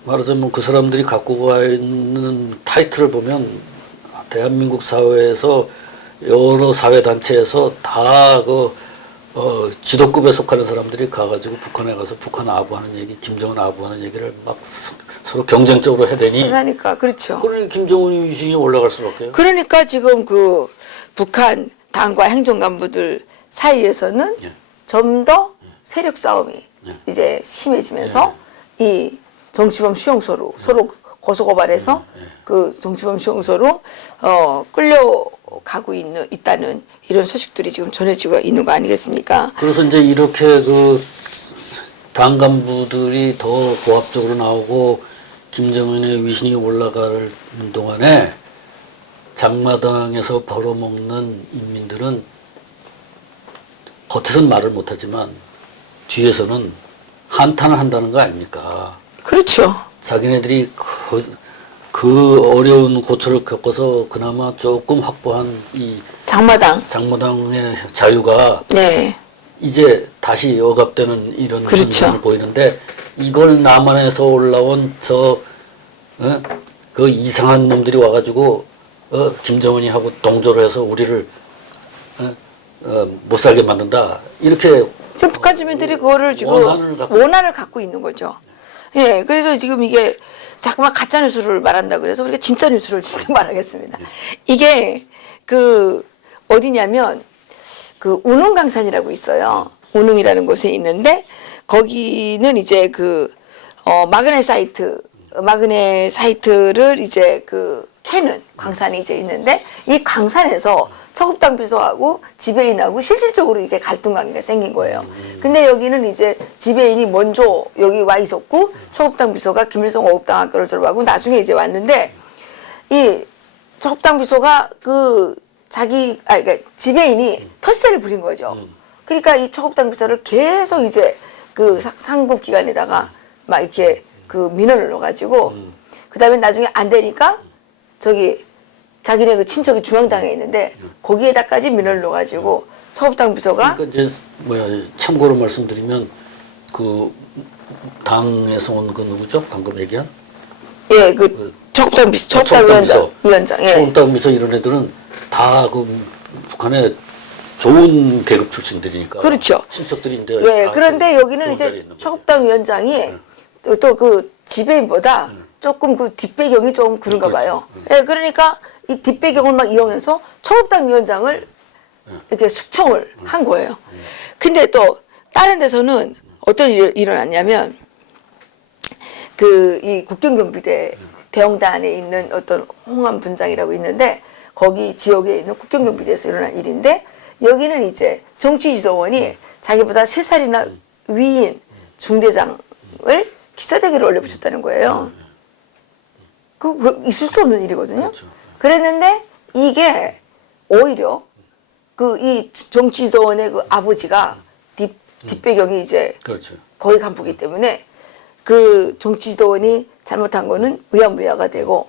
말하자면 그 사람들이 갖고 가 있는 타이틀을 보면 대한민국 사회에서 여러 사회 단체에서 다 지도급에 속하는 사람들이 가가지고 북한에 가서 북한 아부하는 얘기, 김정은 아부하는 얘기를 막 서로 경쟁적으로 해대니. 그러니까 그렇죠. 그러니 김정은이 위신이 올라갈 수밖에. 그러니까 지금 그 북한 당과 행정 간부들 사이에서는 예. 좀 더 세력 싸움이 이제 심해지면서 이 정치범 수용소로 서로 고소고발해서 그 정치범 수용소로 끌려가고 있다는 이런 소식들이 지금 전해지고 있는 거 아니겠습니까? 그래서 이제 이렇게 그 당 간부들이 더 고압적으로 나오고 김정은의 위신이 올라가는 동안에 장마당에서 벌어먹는 인민들은 겉에서는 말을 못하지만 뒤에서는 한탄을 한다는 거 아닙니까? 그렇죠. 자기네들이 그 어려운 고초를 겪어서 그나마 조금 확보한 이 장마당의 자유가 네. 이제 다시 억압되는 이런 그렇죠. 현상을 보이는데 이걸 남한에서 올라온 그 이상한 놈들이 와가지고 김정은이 하고 동조를 해서 우리를 못 살게 만든다 이렇게 지금 북한 주민들이 그거를 지금 원한을 갖고 있는 거죠. 예, 그래서 지금 이게 자꾸만 가짜 뉴스를 말한다 그래서 우리가 진짜 뉴스를 진짜 말하겠습니다. 이게 그 어디냐면 그 우능강산이라고 있어요. 우능이라는 곳에 있는데 거기는 이제 그 마그네사이트를 이제 그 캐는 광산이 이제 있는데 이 광산에서 처급당 비서하고 지배인하고 실질적으로 이게 갈등 관계가 생긴 거예요. 근데 여기는 이제 지배인이 먼저 여기 와 있었고 처급당 비서가 김일성 어업당 학교를 졸업하고 나중에 이제 왔는데 이 처급당 비서가 그러니까 지배인이 텃세를 부린 거죠. 그러니까 이 처급당 비서를 계속 이제 그 상급 기관에다가 막 이렇게 그 민원을 넣어가지고 그 다음에 나중에 안 되니까 저기 자기네 그 친척이 중앙당에 있는데 거기에다까지 민원을 넣어가지고 처급당 비서가 그러니까 이제 참고로 말씀드리면 그 당에서 온 그 누구죠? 방금 얘기한 그 처급당 위원장 예. 처급당 비서 이런 애들은 다 그 북한의 좋은 계급 출신들이니까 그렇죠. 친척들인데 예. 그런데 여기는 이제 처급당 위원장이 또 그 지배인보다 조금 그 뒷배경이 좀 그런가 봐요. 예, 그러니까 이 뒷배경을 막 이용해서 처급당 위원장을 이렇게 숙청을 한 거예요. 근데 또 다른 데서는 어떤 일이 일어났냐면 그 이 국경경비대 대형단에 있는 어떤 홍암 분장이라고 있는데 거기 지역에 있는 국경경비대에서 일어난 일인데 여기는 이제 정치지도원이 자기보다 3살이나 위인 중대장을 기사대기를 올려붙였다는 거예요. 그 있을 수 없는 일이거든요. 그렇죠. 그랬는데 이게 오히려 그 이 정치지도원의 그 아버지가 뒷배경이 이제 그렇죠. 거의 간부기 때문에 그 정치지도원이 잘못한 거는 의아무야가 되고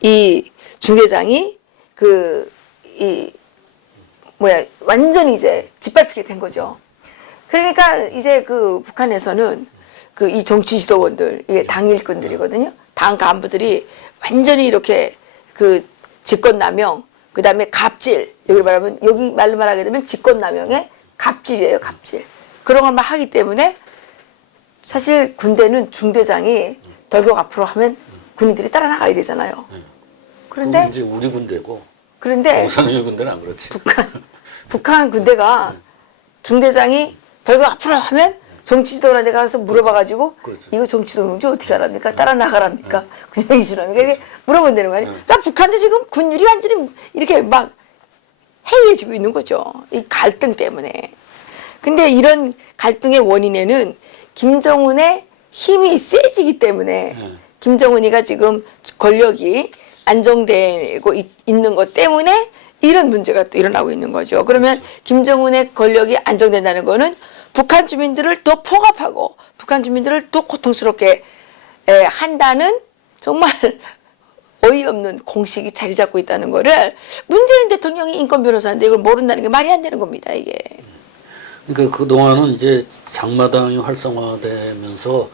이 중대장이 완전히 이제 짓밟히게 된 거죠. 그러니까 이제 그 북한에서는 그 이 정치 지도원들, 이게 당 일꾼들이거든요. 당 간부들이 완전히 이렇게 그 직권남용, 그 다음에 갑질, 여기 말로 말하게 되면 직권남용의 갑질이에요, 갑질. 그런 걸 막 하기 때문에 사실 군대는 중대장이 돌격 앞으로 하면 군인들이 따라 나가야 되잖아요. 그런데 그건 이제 우리 군대고 그런데 공산주의 군대는 안 그렇지. 북한 군대가 중대장이 돌격 앞으로 하면 정치지도원한테 가서 물어봐가지고 그렇죠. 이거 정치지도원인지 어떻게 알합니까? 따라 나가랍니까? 그냥 이시랍니까? 이게 물어본다는 거 아니에요? 그러니까 북한도 지금 군율이 완전히 이렇게 막 해이해지고 있는 거죠. 이 갈등 때문에. 근데 이런 갈등의 원인에는 김정은의 힘이 세지기 때문에 김정은이가 지금 권력이 안정되고 있는 것 때문에 이런 문제가 또 일어나고 있는 거죠. 그러면 김정은의 권력이 안정된다는 거는 북한 주민들을 더 포갑하고 북한 주민들을 더 고통스럽게 한다는 정말 어이없는 공식이 자리 잡고 있다는 거를 문재인 대통령이 인권 변호사인데 이걸 모른다는 게 말이 안 되는 겁니다, 이게. 그러니까 그동안은 이제 장마당이 활성화되면서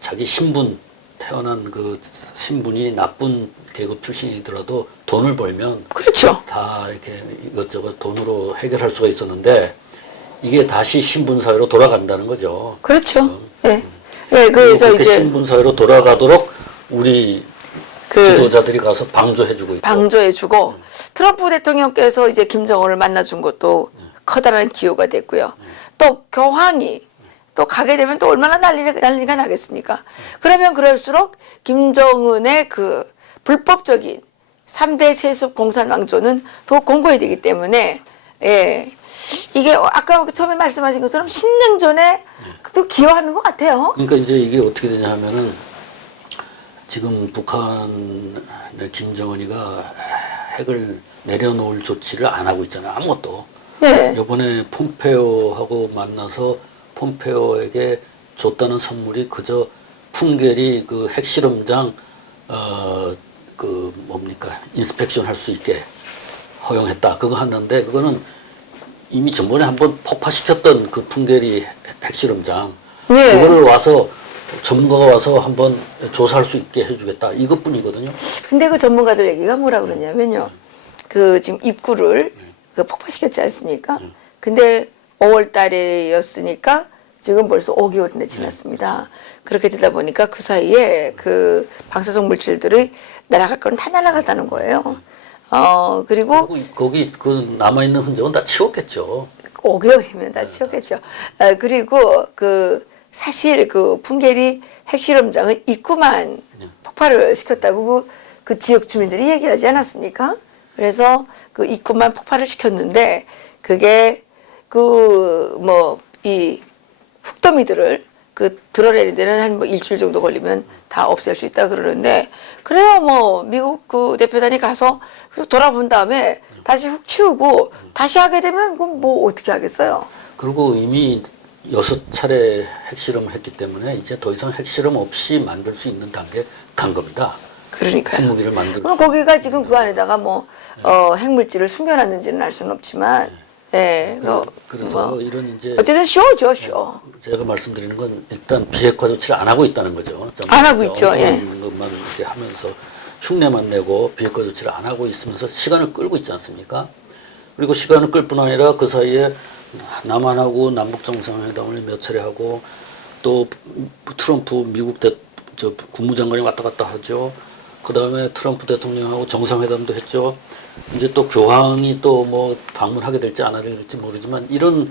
자기 신분 태어난 그 신분이 나쁜 계급 출신이더라도 돈을 벌면 그렇죠. 다 이렇게 이것저것 돈으로 해결할 수가 있었는데 이게 다시 신분 사회로 돌아간다는 거죠. 그렇죠. 예. 예, 그래서 그렇게 이제 신분 사회로 돌아가도록 우리 지도자들이 가서 방조해주고 있고. 방조해주고 트럼프 대통령께서 이제 김정은을 만나준 것도 커다란 기여가 됐고요. 또 교황이 또 가게 되면 또 얼마나 난리가 나겠습니까? 그러면 그럴수록 김정은의 그 불법적인 3대 세습 공산 왕조는 더 공고해야 되기 때문에 예. 이게 아까 처음에 말씀하신 것처럼 신냉전에 또 기여하는 것 같아요. 그러니까 이제 이게 어떻게 되냐 하면은 지금 북한의 김정은이가 핵을 내려놓을 조치를 안 하고 있잖아요. 아무것도. 네. 이번에 폼페오하고 만나서 폼페오에게 줬다는 선물이 그저 풍계리 그 핵실험장 그 뭡니까 인스펙션 할 수 있게 허용했다. 그거 하는데 그거는 이미 전번에 한번 폭파시켰던 그 풍계리 핵실험장 네. 그거를 와서 전문가가 와서 한번 조사할 수 있게 해주겠다 이것뿐이거든요. 근데 그 전문가들 얘기가 뭐라 그러냐면요. 그 지금 입구를 그 폭파시켰지 않습니까? 근데 5월 달에였으니까 지금 벌써 5개월이나 지났습니다. 그렇게 되다 보니까 그 사이에 그 방사성 물질들이 날아갈 건 다 날아갔다는 거예요. 그리고 거기 그 남아있는 흔적은 다 치웠겠죠. 5개월이면 다 치웠겠죠. 그리고 그 사실 그 풍계리 핵실험장은 입구만 폭발을 시켰다고 그 지역 주민들이 얘기하지 않았습니까? 그래서 그 입구만 폭발을 시켰는데 그게 그 뭐 이 흙더미들을 그 드러내는 데는 한 뭐 일주일 정도 걸리면 다 없앨 수 있다 그러는데 그래요 뭐 미국 그 대표단이 가서 그래서 돌아본 다음에 다시 훅 치우고 다시 하게 되면 그럼 뭐 어떻게 하겠어요? 그리고 이미 6차례 핵실험을 했기 때문에 이제 더 이상 핵실험 없이 만들 수 있는 단계에 간 겁니다. 그러니까요. 핵무기를 만들 그럼 거기가 지금 그 안에다가 뭐 핵물질을 숨겨놨는지는 알 수는 없지만 예, 그래서 뭐 이런 이제 어쨌든 쇼죠 쇼. 제가 말씀드리는 건 일단 비핵화 조치를 안 하고 있다는 거죠. 안 하고 있죠. 예. 것만 이렇게 하면서 흉내만 내고 비핵화 조치를 안 하고 있으면서 시간을 끌고 있지 않습니까? 그리고 시간을 끌 뿐 아니라 그 사이에 남한하고 남북 정상회담을 몇 차례 하고 또 트럼프 미국 국무장관이 왔다 갔다 하죠. 그 다음에 트럼프 대통령하고 정상회담도 했죠. 이제 또 교황이 또 뭐 방문하게 될지 안 하게 될지 모르지만 이런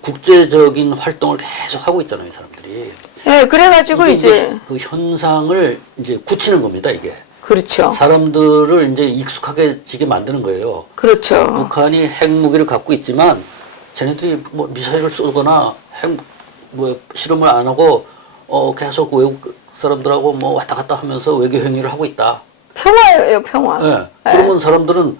국제적인 활동을 계속 하고 있잖아요, 이 사람들이. 예, 그래가지고 이제 그 현상을 이제 굳히는 겁니다, 이게. 그렇죠. 사람들을 이제 익숙하게 지게 만드는 거예요. 그렇죠. 북한이 핵무기를 갖고 있지만 쟤네들이 뭐 미사일을 쏘거나 핵 뭐 실험을 안 하고 계속 외국 사람들하고 뭐 왔다 갔다 하면서 외교 행위를 하고 있다. 평화예요, 평화. 네. 그러면 사람들은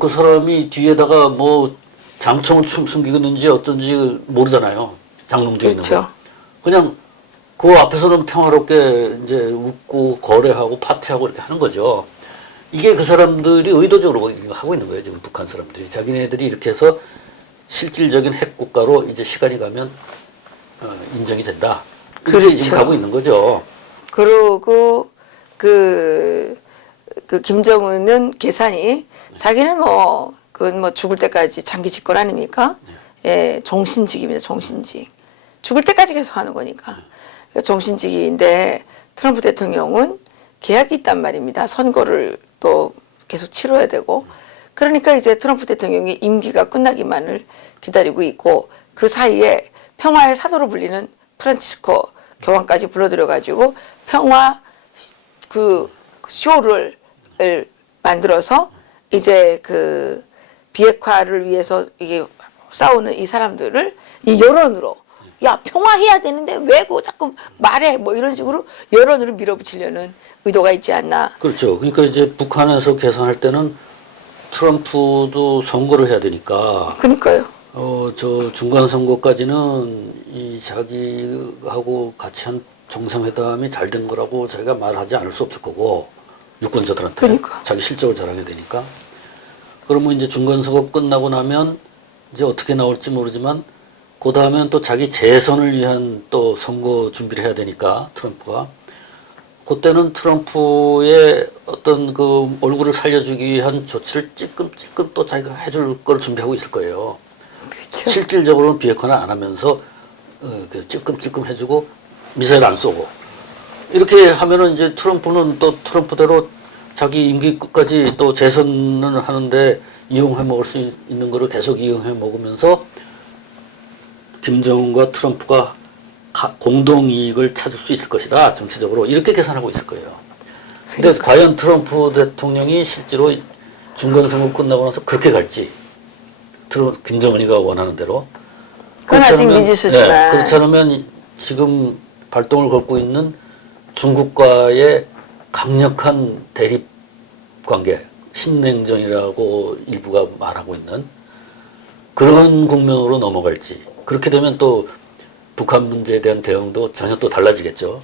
그 사람이 뒤에다가 뭐 장총을 숨기고 있는지 어쩐지 모르잖아요. 장롱주에 있는 그렇죠. 거. 그냥 그 앞에서는 평화롭게 이제 웃고 거래하고 파티하고 이렇게 하는 거죠. 이게 그 사람들이 의도적으로 하고 있는 거예요. 지금 북한 사람들이. 자기네들이 이렇게 해서 실질적인 핵 국가로 이제 시간이 가면 인정이 된다. 그렇게 지금 가고 있는 거죠. 그리고 그 김정은은 계산이 자기는 그건 뭐 죽을 때까지 장기 집권 아닙니까? 예, 종신직입니다, 종신직. 죽을 때까지 계속 하는 거니까. 그러니까 정신직인데 트럼프 대통령은 계약이 있단 말입니다. 선거를 또 계속 치러야 되고. 그러니까 이제 트럼프 대통령이 임기가 끝나기만을 기다리고 있고 그 사이에 평화의 사도로 불리는 프란치스코 교황까지 불러들여가지고 평화 그 쇼를 만들어서 이제 그 비핵화를 위해서 이게 싸우는 이 사람들을 이 여론으로 야 평화해야 되는데 왜 그거 자꾸 말해 뭐 이런 식으로 여론으로 밀어붙이려는 의도가 있지 않나. 그렇죠. 그러니까 이제 북한에서 계산할 때는 트럼프도 선거를 해야 되니까 그러니까요. 저 중간 선거까지는 이 자기하고 같이 한 정상회담이 잘 된 거라고 자기가 말하지 않을 수 없을 거고 유권자들한테 그러니까. 자기 실적을 자랑해야 되니까. 그러면 이제 중간 선거 끝나고 나면 이제 어떻게 나올지 모르지만 그 다음에는 또 자기 재선을 위한 또 선거 준비를 해야 되니까 트럼프가 그때는 트럼프의 어떤 그 얼굴을 살려주기 위한 조치를 찔끔찔끔 또 자기가 해줄 걸 준비하고 있을 거예요. 그렇죠. 실질적으로는 비핵화는 안 하면서 찔끔찔끔 해주고 미사일 안 쏘고 이렇게 하면은 이제 트럼프는 또 트럼프대로 자기 임기 끝까지 또 재선을 하는데 이용해 먹을 수 있는 거를 계속 이용해 먹으면서 김정은과 트럼프가 공동 이익을 찾을 수 있을 것이다 정치적으로 이렇게 계산하고 있을 거예요. 근데 과연 트럼프 대통령이 실제로 중간 선거 끝나고 나서 그렇게 갈지 김정은이가 원하는 대로 그건 아직 미지수지만 그렇지 않으면 지금 발동을 걸고 있는 중국과의 강력한 대립 관계 신냉전이라고 일부가 말하고 있는 그런 국면으로 넘어갈지 그렇게 되면 또 북한 문제에 대한 대응도 전혀 또 달라지겠죠.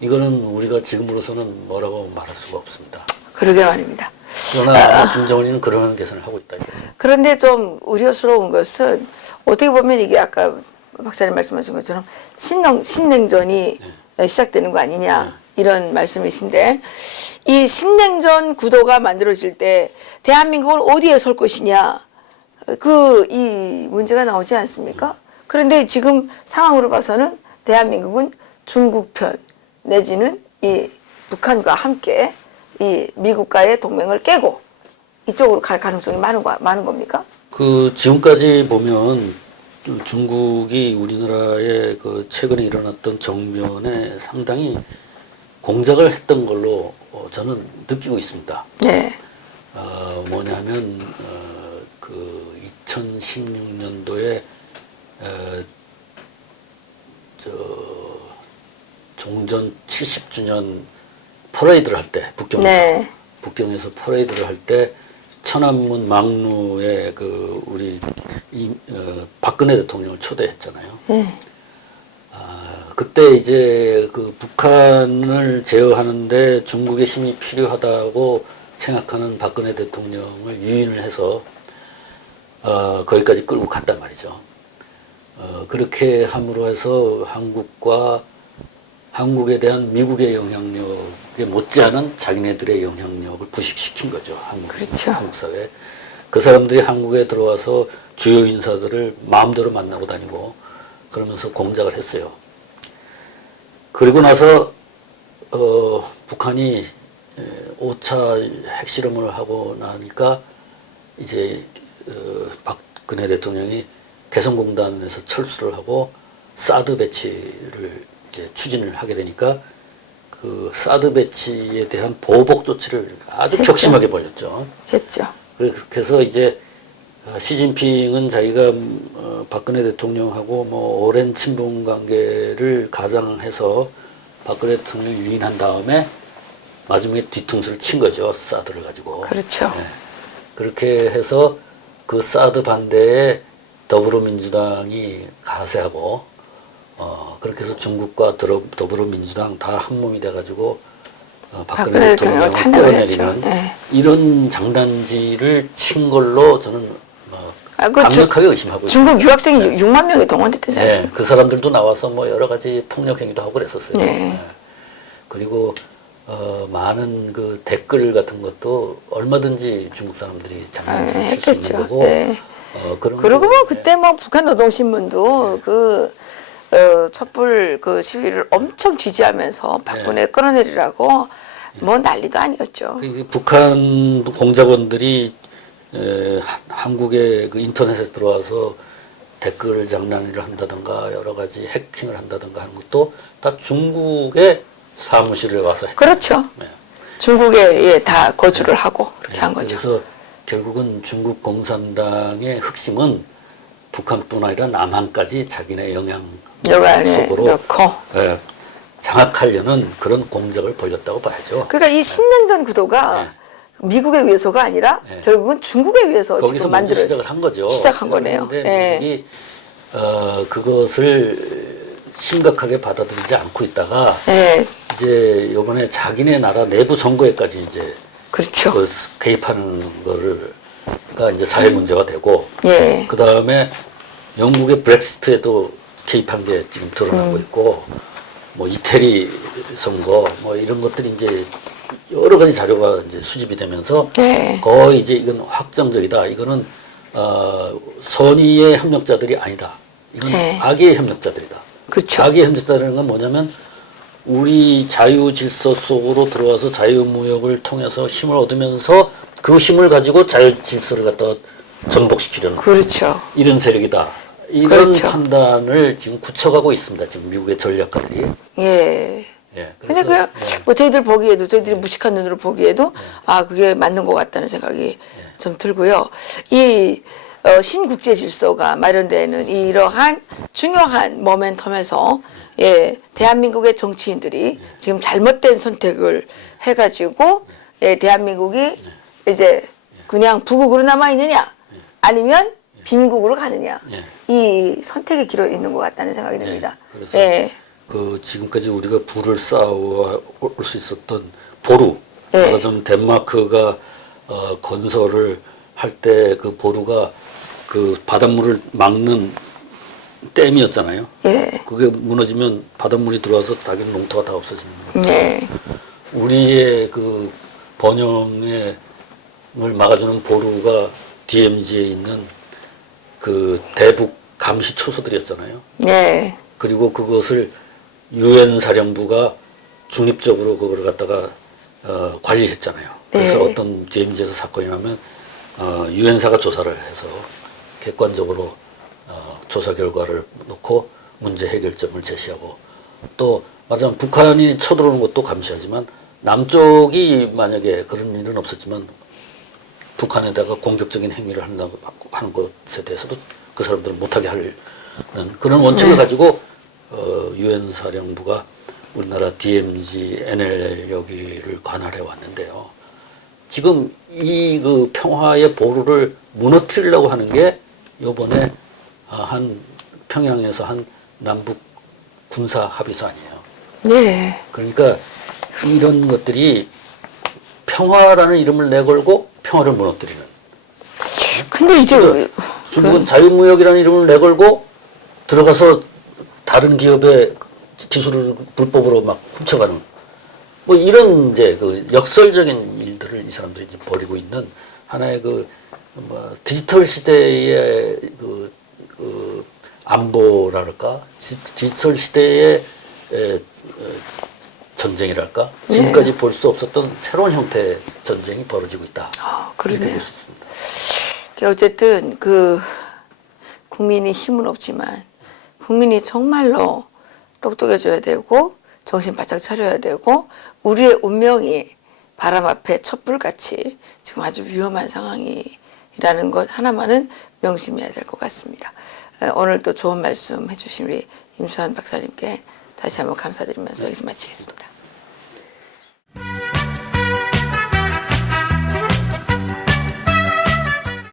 이거는 우리가 지금으로서는 뭐라고 말할 수가 없습니다. 그러게 말입니다. 그러나 김정은이는 그런 계산을 하고 있다. 이거죠. 그런데 좀 우려스러운 것은 어떻게 보면 이게 아까 박사님 말씀하신 것처럼 신냉전이 시작되는 거 아니냐 이런 말씀이신데 이 신냉전 구도가 만들어질 때 대한민국은 어디에 설 것이냐 이 문제가 나오지 않습니까? 그런데 지금 상황으로 봐서는 대한민국은 중국 편 내지는 이 북한과 함께 이 미국과의 동맹을 깨고 이쪽으로 갈 가능성이 많은 겁니까? 그 지금까지 보면 중국이 우리나라의 그 최근에 일어났던 정변에 상당히 공작을 했던 걸로 저는 느끼고 있습니다. 네. 뭐냐면 그 2016년도에 종전 70주년 퍼레이드를 할 때 북경에서 네. 북경에서 퍼레이드를 할 때 천안문 막루에 그 우리 박근혜 대통령을 초대했잖아요. 네. 그때 이제 그 북한을 제어하는데 중국의 힘이 필요하다고 생각하는 박근혜 대통령을 유인을 해서 거기까지 끌고 갔단 말이죠. 그렇게 함으로 해서 한국에 대한 미국의 영향력에 못지않은 자기네들의 영향력을 부식시킨 거죠. 그렇죠. 한국 사회. 그 사람들이 한국에 들어와서 주요 인사들을 마음대로 만나고 다니고 그러면서 공작을 했어요. 그리고 나서 북한이 5차 핵실험을 하고 나니까 이제 박근혜 대통령이 개성공단에서 철수를 하고 사드 배치를 이제 추진을 하게 되니까 그 사드 배치에 대한 보복 조치를 아주 했죠. 격심하게 벌였죠. 했죠. 그래서 이제 시진핑은 자기가 박근혜 대통령하고 뭐 오랜 친분 관계를 가장해서 박근혜 대통령을 유인한 다음에 마지막에 뒤통수를 친 거죠. 사드를 가지고. 그렇죠. 네. 그렇게 해서 그 사드 반대에 더불어민주당이 가세하고 그렇게 해서 중국과 더불어민주당 다 한 몸이 돼가지고 박근혜 대통령을 끌어내리는 네. 이런 장단지를 친 걸로 저는 그 강력하게 의심하고 있습니다. 중국 유학생이 6만 명이 동원됐다지 네, 않습니까? 그 사람들도 나와서 뭐 여러 가지 폭력 행위도 하고 그랬었어요. 네. 네. 그리고 많은 그 댓글 같은 것도 얼마든지 중국 사람들이 장난치를 칠 수 있는 거고. 네. 그런 그러고 거, 뭐 그때 뭐 북한 노동신문도 그 촛불 그 시위를 엄청 지지하면서 박근혜 끌어내리라고 뭐 난리도 아니었죠. 북한 공작원들이 한국의 그 인터넷에 들어와서 댓글 장난을 한다든가 여러 가지 해킹을 한다든가 하는 것도 다 중국의 사무실에 와서 했죠. 그렇죠. 네. 중국에 다 거주를 하고 그렇게 한 거죠. 그래서 결국은 중국 공산당의核心은 북한뿐 아니라 남한까지 자기네 영향 여간에 속으로 넣고. 장악하려는 그런 공작을 벌였다고 봐야죠. 그러니까 이 신냉전 구도가 미국에 의해서가 아니라 결국은 중국에 의해서 거기서 지금 먼저 만들어진 시작을 한 거죠. 시작한 거네요. 그런데 미국이 그것을 심각하게 받아들이지 않고 있다가 이제 이번에 자기네 나라 내부 선거에까지 이제 그렇죠. 그 개입하는 거가 이제 사회 문제가 되고 그 다음에 영국의 브렉시트에도 개입한 게 지금 드러나고 있고 뭐 이태리 선거 뭐 이런 것들이 이제 여러 가지 자료가 이제 수집이 되면서 거의 이제 이건 확정적이다. 이거는 선의의 협력자들이 아니다. 이건 악의 협력자들이다. 그렇죠. 악의 협력자라는 건 뭐냐면 우리 자유 질서 속으로 들어와서 자유무역을 통해서 힘을 얻으면서 그 힘을 가지고 자유 질서를 갖다 전복시키려는 그렇죠. 이런 세력이다. 이런 그렇죠. 판단을 지금 굳혀가고 있습니다. 지금 미국의 전략가들이. 근데 뭐 저희들 보기에도 저희들이 무식한 눈으로 보기에도 그게 맞는 것 같다는 생각이 좀 들고요. 이 신국제 질서가 마련되는 이러한 중요한 모멘텀에서 대한민국의 정치인들이 지금 잘못된 선택을 해가지고 대한민국이 이제 그냥 부국으로 남아 있느냐 아니면 빈국으로 가느냐 이 선택의 길에 있는 것 같다는 생각이 듭니다. 그래서 그 지금까지 우리가 부를 쌓아올 수 있었던 보루, 말하자면 덴마크가 건설을 할 때 그 보루가 그 바닷물을 막는 댐이었잖아요. 그게 무너지면 바닷물이 들어와서 자기는 농토가 다 없어지는 거죠. 우리의 그 번영을 막아주는 보루가 DMZ에 있는 그 대북 감시 초소들이었잖아요. 그리고 그것을 유엔 사령부가 중립적으로 그거를 갖다가 관리했잖아요. 그래서 어떤 DMZ에서 사건이 나면 유엔사가 조사를 해서 객관적으로 조사 결과를 놓고 문제 해결점을 제시하고 또 말하자면 북한이 쳐들어오는 것도 감시하지만 남쪽이 만약에 그런 일은 없었지만 북한에다가 공격적인 행위를 하는 것에 대해서도 그 사람들은 못하게 하는 그런 원칙을 가지고 유엔 사령부가 우리나라 DMZ, NL 여기를 관할해 왔는데요. 지금 이 그 평화의 보루를 무너뜨리려고 하는 게 요번에 한 평양에서 한 남북 군사 합의서 아니에요. 그러니까 이런 것들이 평화라는 이름을 내걸고 평화를 무너뜨리는. 근데 이제 중국은 자유무역이라는 이름을 내걸고 들어가서 다른 기업의 기술을 불법으로 막 훔쳐가는 뭐 이런 이제 그 역설적인 일들을 이 사람들이 이제 벌이고 있는 하나의 그 뭐 디지털 시대의 그 안보랄까 디지털 시대의 전쟁이랄까 지금까지 볼 수 없었던 새로운 형태의 전쟁이 벌어지고 있다. 그러네요. 어쨌든 그 국민이 힘은 없지만 국민이 정말로 똑똑해져야 되고 정신 바짝 차려야 되고 우리의 운명이 바람 앞에 촛불같이 지금 아주 위험한 상황이라는 것 하나만은 명심해야 될 것 같습니다. 오늘 또 좋은 말씀 해주신 우리 임수환 박사님께 다시 한번 감사드리면서 여기서 마치겠습니다.